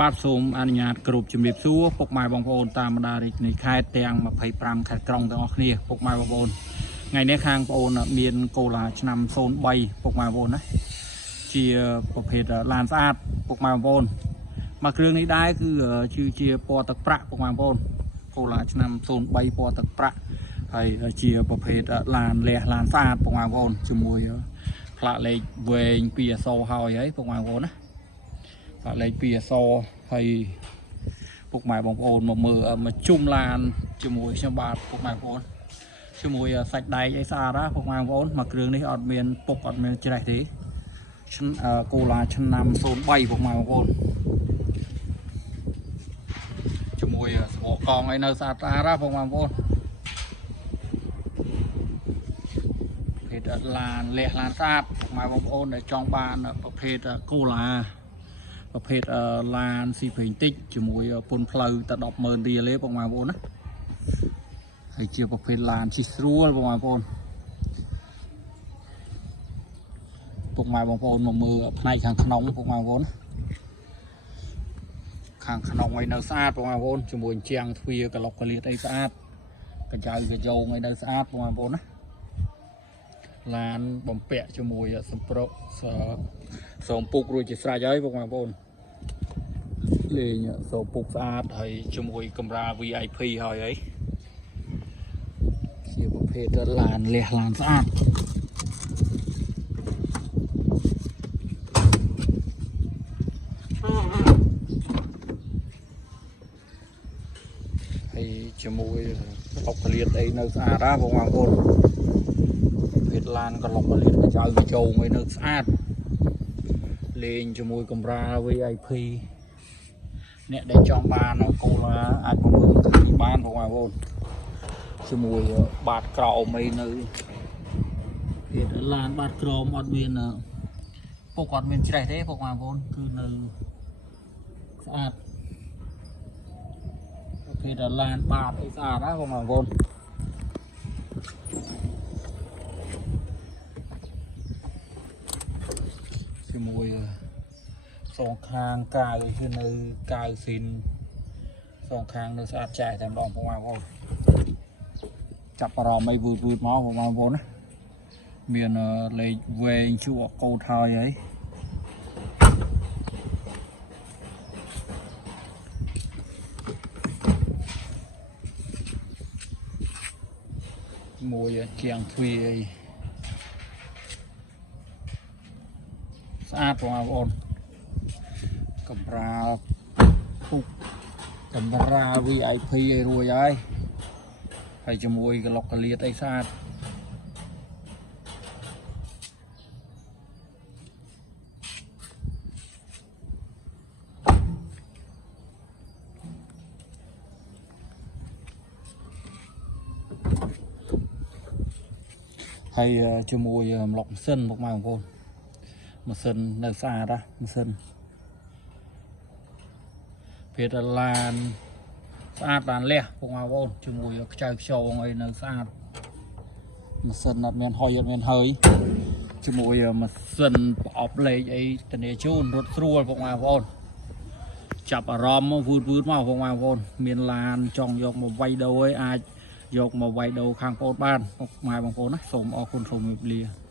បាទសូមអនុញ្ញាតគ្រប់ជំរាបសួរពុកម៉ែបងប្អូនតាមបណ្ដារាជធានីខេត្តទាំង25ខេត្តក្រុងទាំងអស់គ្នាពុកម៉ែបងប្អូនថ្ងៃនេះខាងបងប្អូនមានកូឡាឆ្នាំ03ពុកម៉ែបងប្អូនណាជាប្រភេទឡានស្អាតពុកម៉ែបងប្អូនមកគ្រឿងនេះដែរគឺជាពណ៌ទឹកប្រាក់ពុកម៉ែបងប្អូនកូឡាឆ្នាំ03ពណ៌ទឹកប្រាក់ហើយជាប្រភេទឡានលះឡានស្អាតពុកម៉ែបងប្អូនជាមួយផ្លាកលេខវែង2អក្សរហើយពុកម៉ែបងប្អូនណាលេខ2អក្សរហើយពុកម៉ែបងប្អូនមកមើលមកជុំឡានជាមួយខ្ញុំបាទពុកម៉ែបងប្អូនជាមួយសាច់ដែកអីស្អាតណាពុកម៉ែបងប្អូនមកគ្រឿងនេះអត់មានពុកអត់មានច្រេះទេកូឡាឆ្នាំ03ពុកម៉ែបងប្អូនជាមួយស្បកកង់អីនៅស្អាតស្អាតណាពុកម៉ែបងប្អូនភេទឡានលះឡានស្អាតពុកម៉ែបងប្អូនដែលចង់បានប្រភេទកូឡាប្រភេទឡានស៊ីប្រេងតិចជាមួយពុនផ្លូវតែ 100000 រៀលទេបងប្អូនណាហើយជាប្រភេទឡានជិះស្រួលបងប្អូនពុកម៉ែបងប្អូនមកមើលផ្នែកខាងក្នុងពុកម៉ែបងប្អូនខាងក្នុងឲ្យនៅស្អាតបងប្អូនជាមួយជាងទ្វារក្លុកក្លៀតអីស្អាតកញ្ចៅកញ្ជោងឲ្យនៅស្អាតបងប្អូនណាឡានបំពាក់ជាមួយសម្ប្រុកសូមពុករួចជាស្រេចហើយបងប្អូនលេងសូមពុកស្អាតហើយជាមួយកម្រាល VIP ហើយជាប្រភេទឡានលះឡានស្អាតហើយជាមួយក្លុកក្លៀតអីនៅស្អាតណាបងប្អូនប្រភេទឡានក្លុកក្លៀតកញ្ចៅកញ្ជោងអីនៅស្អាតលេងជាមួយកម្រាល VIP អ្នកដែលចង់បានកូឡាអាចមកមើលមកទីបានបងប្អូនជាមួយបាតក្រោមអីនៅទៀតឡានបាតក្រោមអត់មានពុកអត់មានច្រេះទេបងប្អូនគឺនៅស្អាតប្រភេទឡានបាតអីស្អាតណាបងប្អូនជាមួយសងខាងកាវគឺនៅកាវស៊ីនសងខាងនៅស្អាតចែកតែម្ដងបងប្អូនចាប់អារម្មណ៍អីវឺតមកបងប្អូនណាមានលេខវែងជួកូតហើយមួយជាងទ្វារស្អាតបងប្អូនកម្រាលពុកកម្រាល VIP ឲ្យរួចហើយជាមួយក្លុកក្លៀតអីស្អាតហើយជាមួយម្លុកម៉ាស៊ីនពុកម៉ែបងប្អូនម៉ាស៊ីននៅស្អាតណាម៉ាស៊ីនភេទឡានស្អាតឡានលះពុកម៉ែបងប្អូនជាមួយខ្ចៅខ្យងអីនៅស្អាតម៉ាស៊ីនអត់មានហុយអត់មានហើយជាមួយម៉ាស៊ីនប្រអប់លេខអីធានាជូនរត់ស្រួលពុកម៉ែបងប្អូនចាប់អារម្មណ៍វឺតមកពុកម៉ែបងប្អូនមានឡានចង់យកមកវាយដូរឲ្យអាចយកមកវាយដូរខាងបងប្អូនបានពុកម៉ែបងប្អូនណាសូមអរគុណសូមជម្រាបលា